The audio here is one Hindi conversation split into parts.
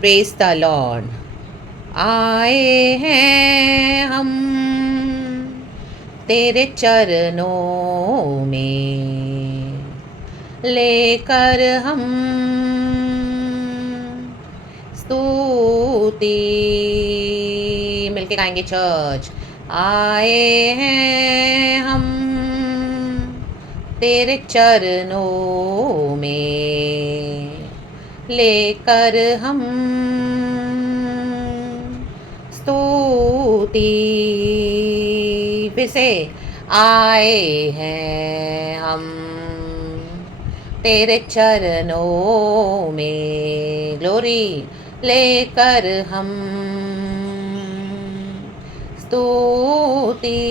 Praise the Lord. आए हैं हम तेरे चरणों में, लेकर हम स्तुति। मिलके गाएंगे चर्च। आए हैं हम तेरे चरणों में, लेकर हम स्तुति। फिर से आए हैं हम तेरे चरणों में, ग्लोरी, लेकर हम स्तुति।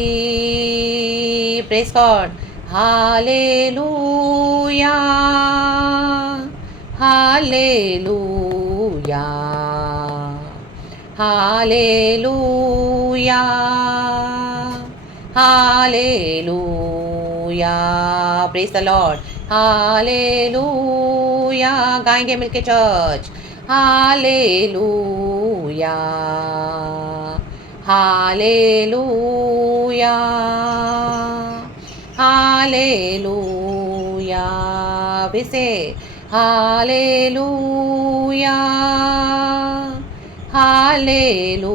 Praise God. Hallelujah, hallelujah, hallelujah, hallelujah. Praise the Lord. Hallelujah, गाएंगे मिलके चर्च। Hallelujah, hallelujah, hallelujah. फिर से hallelujah, hallelujah,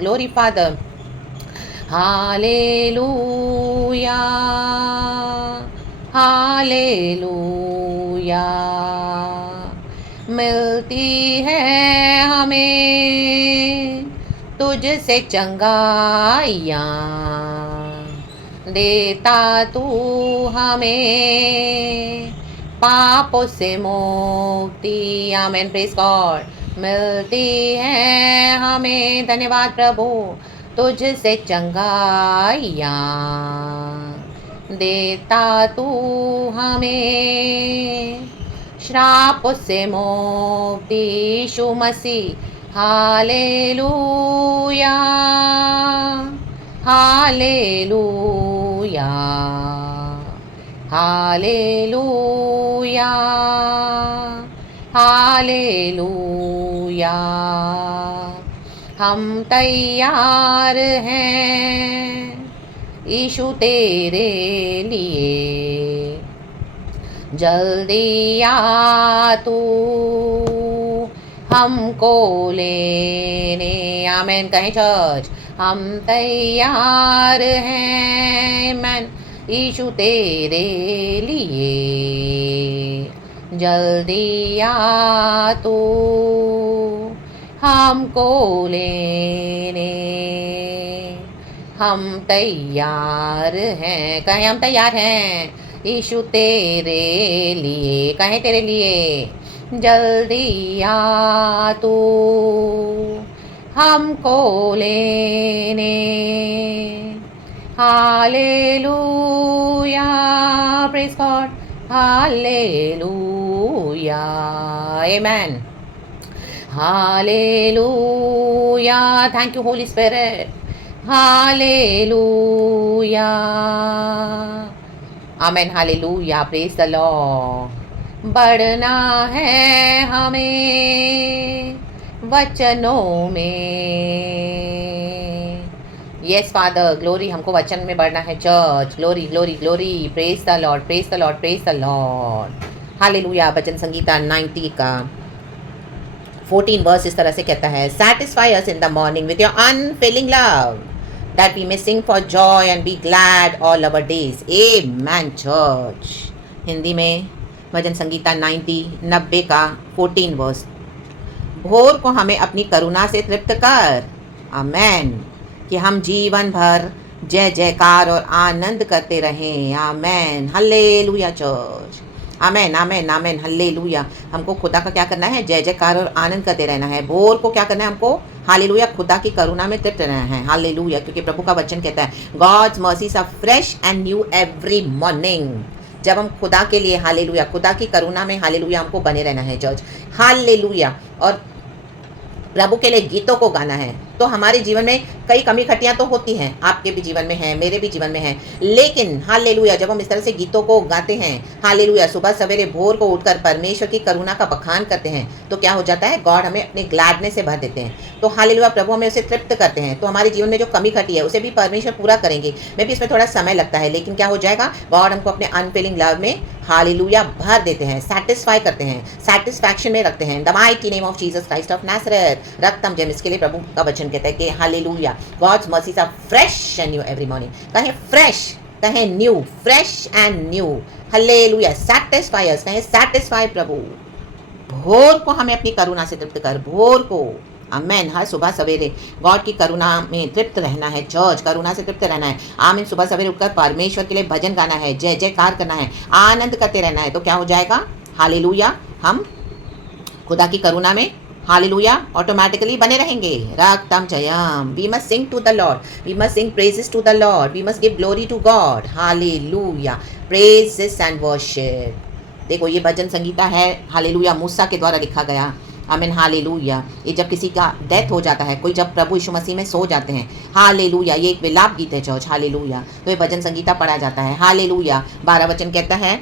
glory father. Hallelujah, hallelujah. मिलती है हमें तुझसे चंगाइयाँ, देता तू हमें पापों से मुक्ति। आमेन, प्रेज गॉड। मिलती है हमें, धन्यवाद प्रभु, तुझसे चंगाइयाँ, देता तू हमें श्राप से मुक्ति। Yeshu Masih. Hallelujah, hallelujah, hallelujah, hallelujah. हम तैयार हैं यीशु तेरे लिए, जल्दी आ तू हमको लेने। आमेन, कहें चर्च। हम तैयार हैं, मैन, यीशु तेरे लिए, जल्दी आ तू हमको लेने। हम तैयार हैं, कहें हम तैयार हैं यीशु तेरे लिए, कहें तेरे लिए, जल्दी आ तू हमको लेने। Hallelujah, praise God. Hallelujah, amen. Hallelujah, thank you Holy spirit. Hallelujah, amen, hallelujah, praise the Lord. बढ़ना है हमें वचनों में। यस फादर, ग्लोरी, हमको वचन में बढ़ना है church. Glory, glory, glory, praise the Lord, praise the Lord, praise the Lord. Hallelujah. Bhajan Sangita 90 का 14 वर्स इस तरह से कहता है, satisfy us in the morning with your unfailing love, that we may sing for joy and be glad all our days. Amen, church. Hindi में भजन संगीता 90 का 14 वर्स। भोर को हमें अपनी करुणा से तृप्त कर, आमेन, कि हम जीवन भर जय जयकार और आनंद करते रहें। आमेन, हल्लेलुया चर्च। आमेन, आमेन, आमेन, हल्लेलुया। हमको खुदा का क्या करना है? जय जयकार और आनंद करते रहना है। भोर को क्या करना है हमको? हालेलुया, खुदा की करुणा में तृप्त रहना है। हालेलुया, क्योंकि प्रभु का वचन कहता है, God's mercies are fresh and new every morning. जब हम खुदा के लिए, हालेलुया, खुदा की करुणा में, हालेलुया, हमको बने रहना है चर्च। हालेलुया। और प्रभु के लिए गीतों को गाना है। तो हमारे जीवन में कई कमी खटियाँ तो होती हैं, आपके भी जीवन में है, मेरे भी जीवन में है, लेकिन हालेलुया जब हम इस तरह से गीतों को गाते हैं, हालेलुया सुबह सवेरे भोर को उठकर परमेश्वर की करुणा का बखान करते हैं, तो क्या हो जाता है, गॉड हमें अपने ग्लैडनेस से भर देते हैं। तो हालेलुया प्रभु हमें उसे तृप्त करते हैं, तो हमारे जीवन में जो कमी खटी है उसे भी परमेश्वर पूरा करेंगे। मैं भी इसमें थोड़ा समय लगता है, लेकिन क्या हो जाएगा, गॉड हमको अपने अनफेलिंग लव में हालेलुया भर देते हैं, सेटिस्फाई करते हैं, सेटिस्फैक्शन में रखते हैं। The mighty name of Jesus Christ of Nazareth. रक्तम जेम, इसके लिए प्रभु का वचन कहता है कि hallelujah God's mercies are fresh and new every morning. कहें फ्रेश, कहें new, fresh and new. Hallelujah satisfy us, कहें सैटिस्फाई प्रभु, भोर को हमें अपनी करुणा से तृप्त कर, भोर को। आमेन। हर सुबह सवेरे गॉड की करुणा में तृप्त रहना है, चर्च करुणा से तृप्त रहना है। आमीन। सुबह सवेरे उठकर परमेश्वर के लिए भजन गाना है, जय जयकार करना है, आनंद करते रहना है। तो क्या हो जाएगा, हालेलुया हम खुदा की करुणा में हालेलुया ऑटोमेटिकली बने रहेंगे। रक्तम जयम, we must sing to the Lord, we must sing praises to the Lord, we must give glory to God. Hallelujah, praises and worship. देखो ये भजन संगीता है, हालेलुया मूसा के द्वारा लिखा गया। आमीन। हालेलुया। ये जब किसी का डेथ हो जाता है, कोई जब प्रभु यीशु मसीह में सो जाते हैं, हालेलुया, ये एक विलाप गीत है चर्च, हालेलुया। तो ये भजन संगीता पढ़ा जाता है, हालेलुया। 12 वचन कहता है,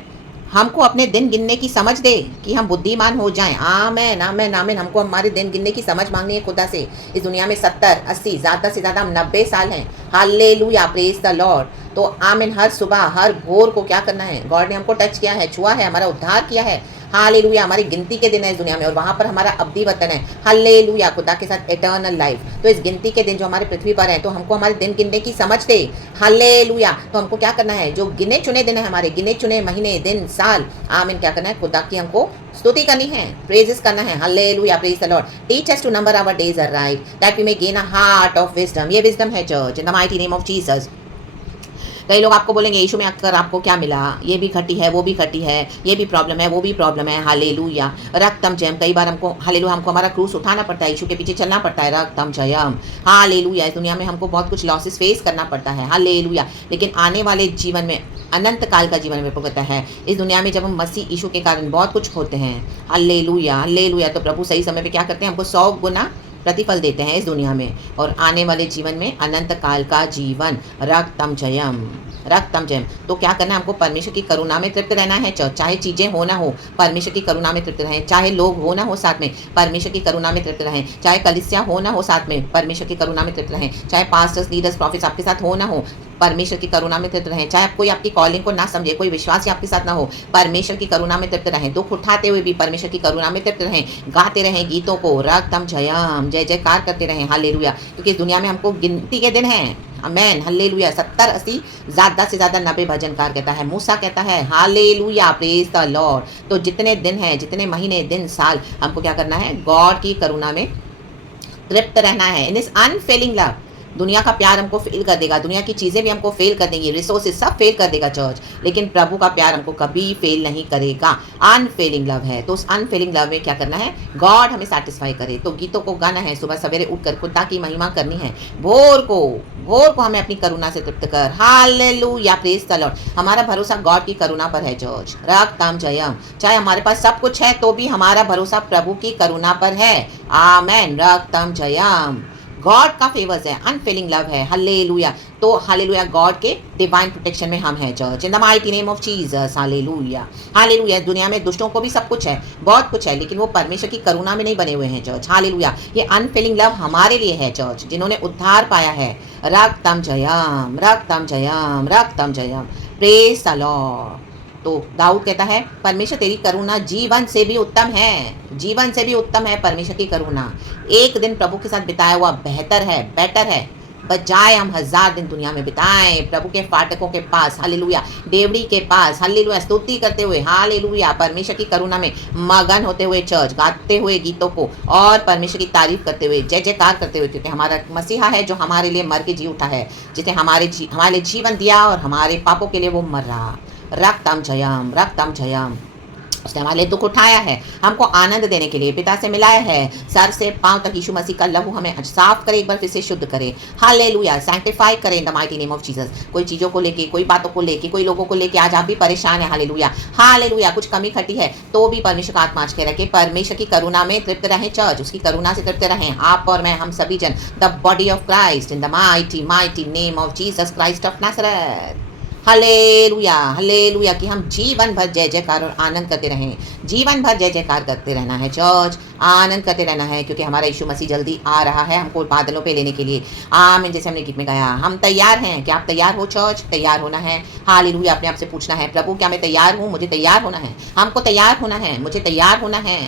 हमको अपने दिन गिनने की समझ दे कि हम बुद्धिमान हो जाएं। आमेन आमेन आमेन। हमको हमारे दिन गिनने की समझ मांगनी है खुदा से। इस दुनिया में 70 80 ज़्यादा से ज़्यादा हम 90 साल हैं। Hallelujah, praise the Lord. तो आमीन। हर सुबह हर भोर को क्या करना है, गॉड ने हमको टच किया है, छुआ है, हमारा उद्धार किया है। हालेलुया, हमारी गिनती के दिन है इस दुनिया में, और वहाँ पर हमारा अब्दी वतन है। हालेलुया, खुदा के साथ एटर्नल लाइफ। तो इस गिनती के दिन जो हमारे पृथ्वी पर है, तो हमको हमारे दिन गिनने की समझ दे। हालेलुया। तो हमको क्या करना है, जो गिने चुने दिन है हमारे, गिने चुने महीने दिन साल, आमीन, क्या करना है, खुदा की हमको स्तुति करनी है, प्रेजेस करना है। Hallelujah, praise the Lord. Teach us to number our days right that we may gain a heart of wisdom. ये विजडम है church, in the mighty name of Jesus. कई लोग आपको बोलेंगे यीशु में आकर आपको क्या मिला, ये भी खटी है, वो भी खटी है, ये भी प्रॉब्लम है, वो भी प्रॉब्लम है। हालेलुया, रक्तम जयम। कई बार हमको हालेलुया हमको हमारा क्रूस उठाना पड़ता है, यीशु के पीछे चलना पड़ता है। रक्तम जयम, हालेलुया। इस दुनिया में हमको बहुत कुछ लॉसेस फेस करना पड़ता है, हालेलुया। लेकिन आने वाले जीवन में, अनंत काल का जीवन में कहता है, इस दुनिया में जब हम मसीह यीशु के कारण बहुत कुछ होते हैं, हालेलुया हालेलुया, तो प्रभु सही समय पे क्या करते हैं, हमको 100 गुना प्रतिफल देते हैं इस दुनिया में, और आने वाले जीवन में अनंत काल का जीवन। रक्तम जयम, रक्तम जयम। तो क्या करना है, हमको परमेश्वर की करुणा में तृप्त रहना है। चाहे चीज़ें हो ना हो, परमेश्वर की करुणा में तृप्त रहें। चाहे लोग हो ना हो साथ में, परमेश्वर की करुणा में तृप्त रहें। चाहे कलीसिया हो ना हो साथ में, परमेश्वर की करुणा में तृप्त रहें। चाहे पास्टर्स, लीडर्स, प्रॉफिट्स आपके साथ हो ना हो, परमेश्वर की करुणा में तृप्त रहें। चाहे कोई आपकी कॉलिंग को ना समझे, कोई विश्वासी आपके साथ ना हो, परमेश्वर की करुणा में तृप्त रहें। दुख उठाते हुए भी परमेश्वर की करुणा में तृप्त रहें। गाते रहें गीतों को, रक्तम जयम, जय जयकार करते रहें। हालेलुया, क्योंकि इस दुनिया में हमको गिनती के दिन हैं। आमेन, हालेलुया। 70 80 ज़्यादा से ज़्यादा 90 भजनकार कहता है, मूसा कहता है, हालेलुया, प्रेज द लॉर्ड। तो जितने दिन हैं, जितने महीने दिन साल, हमको क्या करना है, गॉड की करुणा में तृप्त रहना है। इन इस अनफेलिंग लव। दुनिया का प्यार हमको फेल कर देगा, दुनिया की चीज़ें भी हमको फेल कर देंगी, रिसोर्सेज सब फेल कर देगा चर्च, लेकिन प्रभु का प्यार हमको कभी फेल नहीं करेगा। अनफेलिंग लव है, तो उस अनफेलिंग लव में क्या करना है, गॉड हमें सेटिस्फाई करे। तो गीतों को गाना है, सुबह सवेरे उठकर खुदा की महिमा करनी है। भोर को हमें अपनी करुणा से तृप्त कर। Hallelujah, praise the Lord. हमारा भरोसा गॉड की करुणा पर है चर्च, रक्तम जयम। चाहे हमारे पास सब कुछ है, तो भी हमारा भरोसा प्रभु की करुणा पर है। आमेन, रक्तम जयम। गॉड का फेवर्स है, अनफेलिंग लव है। हालेलुया। तो हालेलुया, गॉड के डिवाइन प्रोटेक्शन में हम हैं church, in the mighty name of Jesus. Hallelujah hallelujah. दुनिया में दुष्टों को भी सब कुछ है, बहुत कुछ है, लेकिन वो परमेश्वर की करुणा में नहीं बने हुए हैं चर्च। हालेलुया। ये अनफेलिंग लव हमारे लिए है चर्च, जिन्होंने उद्धार पाया है। रक्तम जयम, रक्तम जयम, रक्तम जयम, प्रेज द लॉर्ड। तो दाऊद कहता है, परमेश्वर तेरी करुणा जीवन से भी उत्तम है, जीवन से भी उत्तम है परमेश्वर की करुणा। एक दिन प्रभु के साथ बिताया हुआ बेहतर है, बेटर है, बजाय हम 1000 दिन दुनिया में बिताएं प्रभु के फाटकों के पास, हालेलुया, डेवड़ी के पास, हालेलुया, स्तुति करते हुए, हालेलुया, परमेश्वर की करुणा में मगन होते हुए चर्च, गाते हुए गीतों को और परमेश्वर की तारीफ करते हुए, जय जयकार करते हुए, क्योंकि हमारा मसीहा है जो हमारे लिए मर के जी उठा है, जिसने हमारे लिए जीवन दिया और हमारे पापों के लिए वो मर रहा। रक्तम जयम, रक्तम जयम। उसने हमारे लिए दुख उठाया है, हमको आनंद देने के लिए पिता से मिलाया है। सर से पांव तक यीशु मसीह का लहू हमें साफ करे, एक बार फिर से शुद्ध करे। हालेलुया, सैंक्टिफाई करे इन the mighty name of Jesus. कोई चीज़ों को लेके, कोई बातों को लेके, कोई लोगों को लेके आज आप भी परेशान है। हालेलुया, हालेलुया, कुछ कमी खटी है तो भी परमेश्वर का आत्मा आज कह रखे, परमेश्वर की करुणा में तृप्त रहें। चर्च उसकी करुणा से तृप्त रहें, आप और मैं, हम सभी जन, the body of Christ in the mighty mighty name of Jesus Christ of Nazareth. Hallelujah, hallelujah, कि हम जीवन भर जय जयकार और आनंद करते रहें। जीवन भर जय जयकार करते रहना है चर्च, आनंद करते रहना है, क्योंकि हमारा यीशु मसीह जल्दी आ रहा है हमको बादलों पे लेने के लिए। आमीन। जैसे हमने गीत में गाया, हम तैयार हैं। क्या आप तैयार हो चर्च? तैयार होना है। हालेलुया, अपने आप से पूछना है, प्रभु क्या मैं तैयार हूँ? मुझे तैयार होना है, हमको तैयार होना है, मुझे तैयार होना है।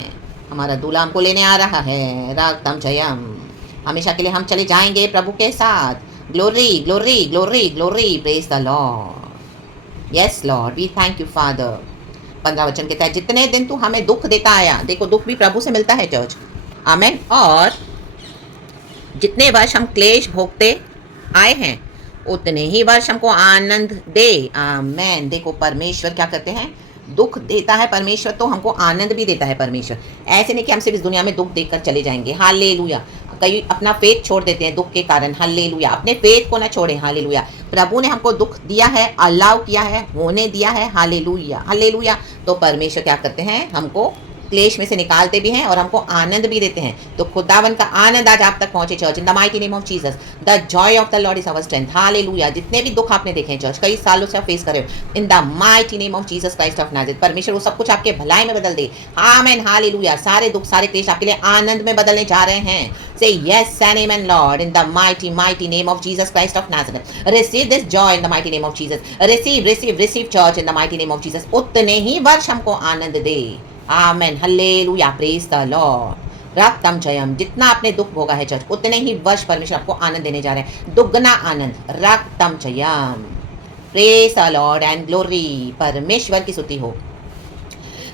हमारा दूल्हा हमको लेने आ रहा है। रागतम जयम, हमेशा के लिए हम चले जाएंगे प्रभु के साथ। Glory glory glory glory, praise the Lord. Yes Lord, we thank you Father. 15 वचन के तहत जितने दिन तू हमें दुख देता आया, देखो दुख भी प्रभु से मिलता है चर्च। आमेन। और जितने वर्ष हम क्लेश भोगते आए हैं उतने ही वर्ष हमको आनंद दे। आमेन। देखो परमेश्वर क्या करते हैं, दुख देता है परमेश्वर तो हमको आनंद भी देता है परमेश्वर। ऐसे नहीं कि हम सिर्फ इस दुनिया में दुख देखकर चले जाएंगे। हालेलुया, कई अपना फेथ छोड़ देते हैं दुख के कारण। हालेलुया, अपने फेथ को ना छोड़े। हालेलुया, प्रभु ने हमको दुख दिया है, अलाउ किया है, होने दिया है। Hallelujah, hallelujah. तो परमेश्वर क्या करते हैं, हमको क्लेश में से निकालते भी हैं और हमको आनंद भी देते हैं। तो खुदावन का आनंद आज आप तक पहुंचे church, in the mighty name of Jesus. The joy of the Lord is our strength. Hallelujah, जितने भी दुख आपने देखे हैं चर्च, कई सालों से आप फेस कर रहे हो, इन the mighty name of Jesus Christ of Nazareth, परमेश्वर वो सब कुछ आपके भलाई में बदल दे। आमेन। हालेलुया, सारे दुख सारे क्लेश आपके लिए आनंद में बदलने जा रहे हैं। Say yes and amen Lord, in the mighty mighty name of Jesus Christ of Nazareth. Receive this joy in the mighty name of Jesus. Receive receive receive church in the mighty name of Jesus. उतने ही वर्ष हमको आनंद दे। Amen. Hallelujah, praise the Lord. रक्तम जयम, जितना आपने दुख भोगा है चर्च उतने ही वर्ष परमेश्वर आपको आनंद देने जा रहे हैं, दुगना आनंद। रक्तम जयम, praise the Lord and glory. परमेश्वर की स्तुति हो।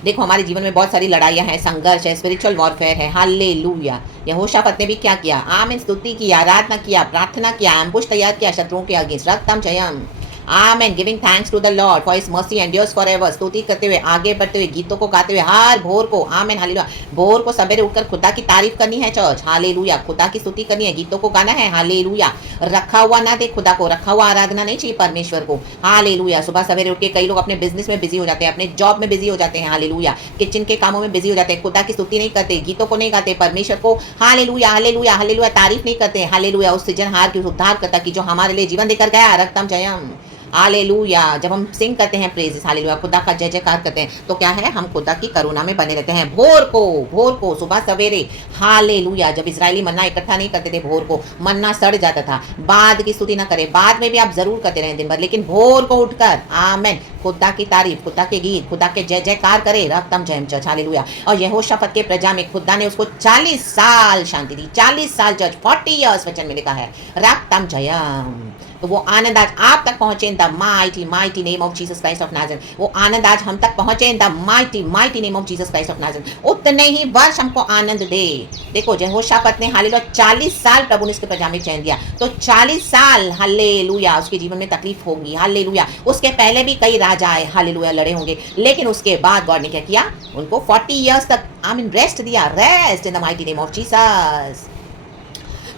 देखो हमारे जीवन में बहुत सारी लड़ाइयाँ हैं, संघर्ष है, स्पिरिचुअल वॉरफेयर है। हालेलुया, यहोशाफात ने भी क्या किया, आमीन, स्तुति की, आराधना किया, प्रार्थना किया, एम्बुश तैयार किया शत्रुओं के अगेंस्ट। रक्तम जयम, amen. Giving thanks to the Lord for his mercy endures forever. स्तुति करते हुए, आगे बढ़ते हुए, गीतों को गाते हुए हर भोर को। आमेन। हालेलुया, भोर को सवेरे उठकर खुदा की तारीफ करनी है चर्च। हालेलुया, खुदा की स्तुति करनी है, गीतों को गाना है। हालेलुया, रखा हुआ ना दे खुदा को, रखा हुआ आराधना नहीं चाहिए परमेश्वर को। हालेलुया, सुबह सवेरे उठ के कई लोग अपने बिजनेस में बिजी हो जाते हैं, अपने जॉब में बिजी हो जाते हैं। हालेलुया, किचन के कामों में बिजी हो जाते हैं, खुदा की स्तुति नहीं करते, गीतों को नहीं गाते, परमेश्वर को हालेलुया हालेलुया हालेलुया तारीफ नहीं करते। हालेलुया, उस सृजनहार की, उद्धार करता की जो हमारे लिए जीवन देकर गया। रक्तम जयम, हालेलुया। जब हम सिंग करते हैं प्रेजेस, हालेलुया, खुदा का जय जयकार करते हैं, तो क्या है, हम खुदा की करुणा में बने रहते हैं। भोर को सुबह सवेरे। हालेलुया, जब इजरायली मन्ना इकट्ठा नहीं करते थे, भोर को मन्ना सड़ जाता था। बाद की स्तुति ना करें, बाद में भी आप जरूर करते रहें दिन भर, लेकिन भोर को उठकर आमेन खुदा की तारीफ, खुदा के गीत, खुदा के जय जयकार करे। रक्तम जयम चर्च। हालेलुया। और यहोशाफात के प्रजा में खुदा ने उसको 40 साल शांति दी। 40 साल चर्च, 40 ईयर्स वचन में लिखा है। रक्तम जयम। तो वो आनंद आज आप तक पहुंचे इन the mighty mighty name of Jesus Christ of Nazareth. वो आनंद आज हम तक पहुंचे इन the mighty mighty name of Jesus Christ of Nazareth. उतने ही वर्ष हमको आनंद दे। देखो यहोशाफात ने हालेलुया 40 साल प्रभु ने इसके प्रजा में चैन दिया, तो 40 साल हालेलुया उसके जीवन में तकलीफ होगी। हालेलुया, उसके पहले भी कई राजा आए, हालेलुया, लड़े होंगे, लेकिन उसके बाद गॉड ने क्या किया, उनको 40 ईयर्स तक आमीन रेस्ट दिया। Rest in the mighty name of Jesus.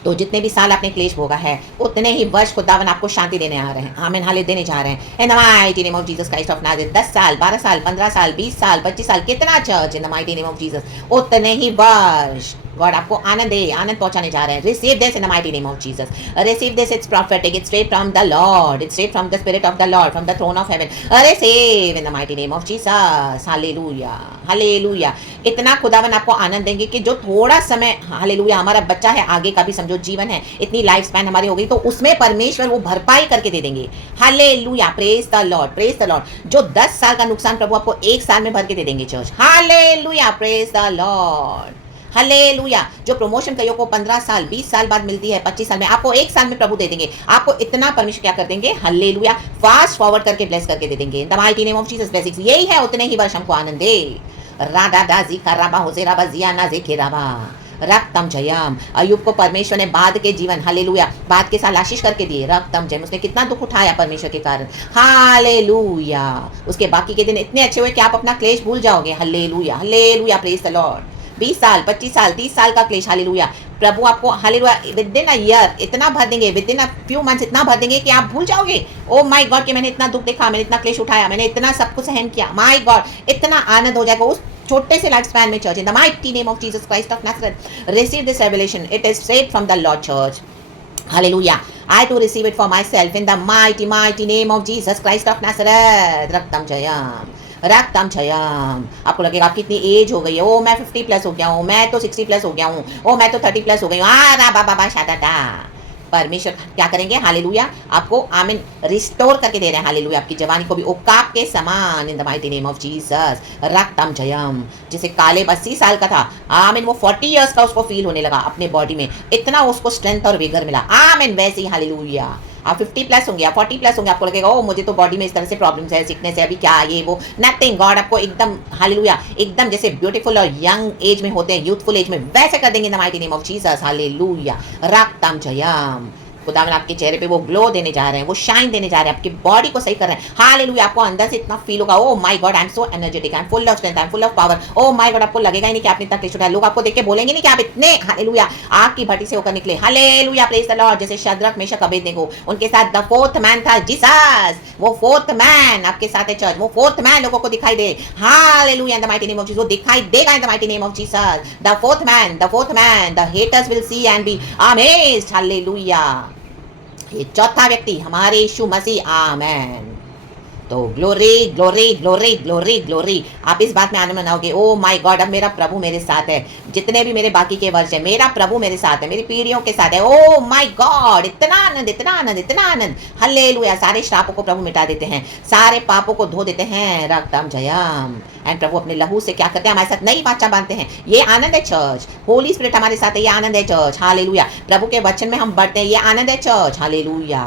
तो जितने भी साल आपने क्लेश भोगा है उतने ही वर्ष खुदावन आपको शांति देने आ रहे हैं। आमीन, हाले देने जा रहे हैं इन the mighty name of Jesus Christ of Nazareth. 10 साल, 12 साल, 15 साल, 20 साल, 25 साल, कितना church in the mighty name of Jesus, उतने ही वर्ष गॉड आपको आनंद दे, आनंद पहुंचाने जा रहे हैं। Receive this in the mighty name of Jesus. Receive this, it's prophetic, it's straight from the Lord, it's straight from the spirit of the Lord, from the throne of heaven. Receive in the mighty name of Jesus. Hallelujah hallelujah. इतना खुदावन आपको आनंद देंगे कि जो थोड़ा समय, हालेलुया, हमारा बच्चा है, आगे का भी समझो जीवन है, इतनी लाइफ स्पैन हमारी हो गई, तो उसमें परमेश्वर वो भरपाई करके दे देंगे। Hallelujah, praise the Lord, praise the Lord. जो 10 साल का नुकसान प्रभु आपको 1 साल में भर के दे देंगे church. Hallelujah, praise the Lord. Hallelujah, जो प्रमोशन कईयों को 15 साल, 20 साल बाद मिलती है, 25 साल में, आपको 1 साल में प्रभु दे देंगे। आपको इतना परमेश्वर क्या कर देंगे, हालेलुया, फास्ट फॉरवर्ड करके ब्लेस करके दे देंगे। The mighty name of Jesus blessings, यही है, उतने ही वर्ष हमको आनंद दे। राधा दाजी खराबा होसे राबा जिया ना जे खेराबा। रक्तम जयम। अय्यूब को परमेश्वर ने बाद के जीवन, हालेलुया, बाद के साल आशीष करके दिए, रक्तम जयम। उसने कितना दुख उठाया परमेश्वर के कारण, हालेलुया। उसके बाकी के दिन इतने अच्छे हुए कि आप अपना क्लेश भूल जाओगे, hallelujah hallelujah, praise the Lord. 20 साल, 25 साल, 30 साल का क्लेश, हालेलुया, प्रभु आपको hallelujah with in a year इतना भर देंगे, with in a few months इतना भर देंगे कि आप भूल जाओगे, ओ माय गॉड, कि मैंने इतना दुख देखा, मैंने इतना क्लेश उठाया, मैंने इतना सब कुछ सहन किया, माय गॉड, इतना आनंद हो जाएगा उस छोटे से लाइफ स्पैन में। Church in the mighty name of Jesus Christ of Nazareth receive this revelation, it is straight from the Lord church, hallelujah. I to receive it for myself in the mighty mighty name of Jesus Christ of Nazareth। रक्तम Jayam, रक्तम Jayam. आपको लगेगा आप कितनी एज हो गई है, ओ मैं 50 प्लस हो गया हूँ, मैं तो 60 प्लस हो गया हूँ, ओ मैं तो 30 प्लस हो गई हूँ, बाबा शादा। परमेश्वर क्या करेंगे, हालेलुया, आपको आमीन रिस्टोर करके दे रहे हैं, हालेलुया, आपकी जवानी को भी ओकाब के समान in the mighty name of Jesus. रक्तम जयम। जिसे काले 80 साल का था, आमीन, वो 40 इयर्स का उसको फील होने लगा अपने बॉडी में, इतना उसको स्ट्रेंथ और विगर मिला, आमीन। वैसे ही हालेलुया आप 50 प्लस होंगे, आप 40 प्लस होंगे, आपको लगेगा ओ मुझे तो बॉडी में इस तरह से प्रॉब्लम्स है, सिकनेस है, अभी क्या ये वो, नथिंग। गॉड आपको एकदम हालेलुया, एकदम जैसे ब्यूटीफुल और यंग एज में होते हैं, यूथफुल एज में, वैसे कर देंगे in the mighty name of Jesus, hallelujah. रक्तम जयम। खुदावन आपके चेहरे पे वो ग्लो देने जा रहे हैं, वो शाइन देने जा रहे हैं, आपकी बॉडी को सही कर रहे हैं, हालेलुया। आपको अंदर से इतना फील होगा, oh my God, I am so energetic, I am full of strength, I am full of power, oh my God. आपको लगेगा ही नहीं कि आपने इतना क्लेश उठाया, लोग आपको देख के बोलेंगे नहीं कि आप इतने, हालेलुया, आग की भट्टी से होकर निकले, हालेलुया, प्रेज द लॉर्ड। जैसे शद्रक मेशक अबेदनेगो, उनके साथ द फोर्थ मैन था जीसस, वो फोर्थ मैन आपके साथ है चर्च, वो फोर्थ मैन लोगों को दिखाई दे, hallelujah, in the mighty name of Jesus, वो दिखाई देगा in the mighty name of Jesus, the fourth man, the fourth man, the haters will see and be amazed, hallelujah. ये चौथा व्यक्ति हमारे यीशु मसीह, आमेन। तो glory glory glory glory glory, आप इस बात में आनंद मनाओगे, ओ माय गॉड, अब मेरा प्रभु मेरे साथ है, जितने भी मेरे बाकी के वर्ष है, मेरा प्रभु मेरे साथ है, मेरी पीढ़ियों के साथ है, ओ माय गॉड, इतना आनंद, इतना आनंद, इतना आनंद, हालेलुया। सारे श्रापों को प्रभु मिटा देते हैं, सारे पापों को धो देते हैं, रक्तम जयम। एंड प्रभु अपने लहू से क्या करते हैं, हमारे साथ नई वाचा बांधते हैं, ये आनंद है चर्च। होली स्पिरिट हमारे साथ है, ये आनंद है चर्च, हालेलुया। प्रभु के वचन में हम बढ़ते हैं, ये आनंद है चर्च, हालेलुया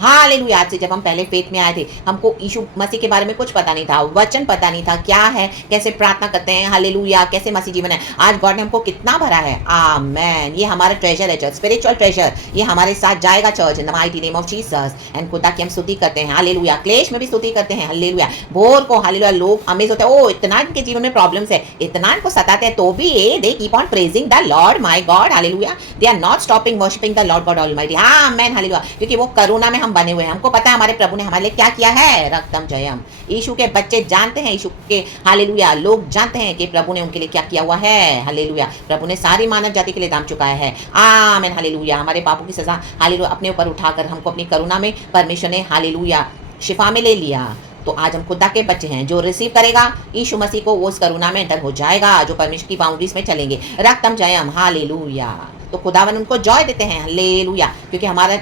हालेलुया। आज से जब हम पहले फेथ में आए थे, हमको यीशु मसीह के बारे में कुछ पता नहीं था, वचन पता नहीं था, क्या है, कैसे प्रार्थना करते हैं, हालेलुया, कैसे मसीह जीवन है। आज गॉड ने हमको कितना भरा है, आमेन। ये हमारा ट्रेजर है चर्च, स्पिरिचुअल ट्रेजर, ये हमारे साथ जाएगा church in the mighty name of Jesus. And खुदा की हम स्तुति करते हैं, हालेलुया। क्लेश में भी स्तुति करते हैं, हालेलुया। भोर को हालेलुया लोग अमेज होते हैं, ओ इतना इनके जीवन में प्रॉब्लम्स है, इतना इनको सताते हैं, तो भी they keep on praising the Lord my God, hallelujah. They are not stopping worshipping the Lord God almighty, amen, hallelujah. क्योंकि वो करुणा में हम बने हुए हैं, हमको पता है हमारे प्रभु ने हमारे लिए क्या किया है, रक्तम जयम। यीशु के बच्चे जानते हैं, यीशु के हालेलुया लोग जानते हैं कि प्रभु ने उनके लिए क्या किया हुआ है, हालेलुया। प्रभु ने सारी मानव जाति के लिए दाम चुकाया है, आमेन, हालेलुया। हमारे पापों की सजा हालेलुया अपने ऊपर उठाकर हमको अपनी करुणा में परमेश्वर ने हालेलुया शिफा में ले लिया। तो आज हम खुदा के बच्चे हैं, जो रिसीव करेगा यीशु मसीह को वो उस करुणा में एंटर हो जाएगा, जो परमेश्वर की बाउंड्रीज में चलेंगे, रक्तम जयम, हालेलुया। तो खुदावन उनको जॉय देते हैं, हालेलुया। क्योंकि हमारा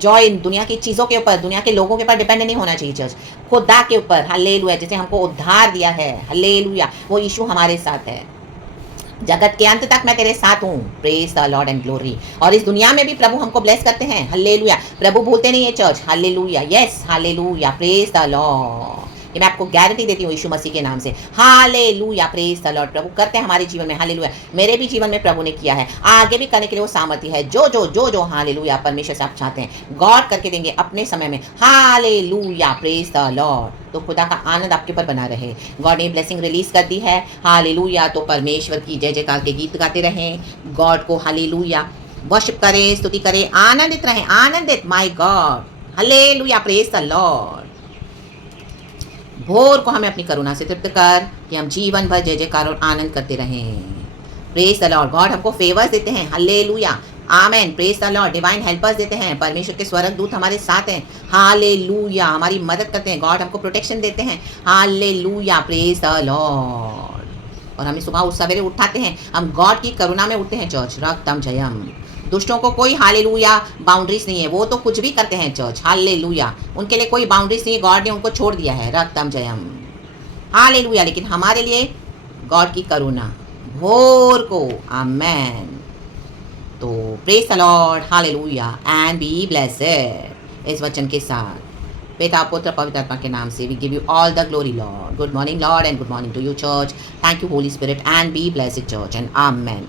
जॉय इन दुनिया की चीज़ों के ऊपर, दुनिया के लोगों के ऊपर डिपेंड नहीं होना चाहिए चर्च, खुदा के ऊपर, हालेलुया। जिसे हमको उद्धार दिया है, हालेलुया, वो यीशु हमारे साथ है। जगत के अंत तक मैं तेरे साथ हूँ, praise the Lord and glory. और इस दुनिया में भी प्रभु हमको ब्लेस करते हैं, हालेलुया। प्रभु भूलते नहीं है church, hallelujah, yes, hallelujah, praise the Lord. ये मैं आपको गारंटी देती हूँ यीशु मसीह के नाम से, हालेलुया, प्रेज द लॉर्ड। प्रभु करते हैं हमारे जीवन में, हालेलुया। मेरे भी जीवन में प्रभु ने किया है, आगे भी करने के लिए वो सामर्थ्य है, जो जो जो जो हालेलुया परमेश्वर से आप चाहते हैं, गॉड करके देंगे अपने समय में, हालेलुया, प्रेज द लॉर्ड। तो खुदा का आनंद आपके ऊपर बना रहे। गॉड ने ब्लेसिंग रिलीज कर दी है, हालेलुया। तो परमेश्वर की जय जयकार के गीत गाते रहें, गॉड को हालेलुया वर्शिप करें, स्तुति करें, आनंदित रहें, आनंदित, my God, hallelujah, praise the Lord. भोर को हमें अपनी करुणा से तृप्त कर कि हम जीवन भर जय जयकार और आनंद करते रहें, प्रेज द लॉर्ड। गॉड हमको फेवर्स देते हैं, hallelujah, amen, praise the Lord. Divine helpers देते हैं, परमेश्वर के स्वर्ग दूत हमारे साथ हैं, हालेलुया, हमारी मदद करते हैं, गॉड हमको प्रोटेक्शन देते हैं, हालेलुया, प्रेज द लॉर्ड। और हमें सुबह उस सवेरे उठाते हैं, हम गॉड की करुणा में उठते हैं चर्च, रक्तम जयम। दुष्टों को कोई हालेलुया बाउंड्रीज नहीं है, वो तो कुछ भी करते हैं चर्च, हालेलुया। उनके लिए कोई बाउंड्रीज नहीं है, गॉड ने उनको छोड़ दिया है, रक्तम जयम, हालेलुया। लेकिन हमारे लिए गॉड की करुणा भोर को, आमेन। तो praise the Lord, hallelujah, and be blessed. इस वचन के साथ पिता पुत्र पवित्र आत्मा के नाम से we give you all the glory Lord. Good morning Lord and good morning to you church. Thank you Holy Spirit and be blessed church and amen.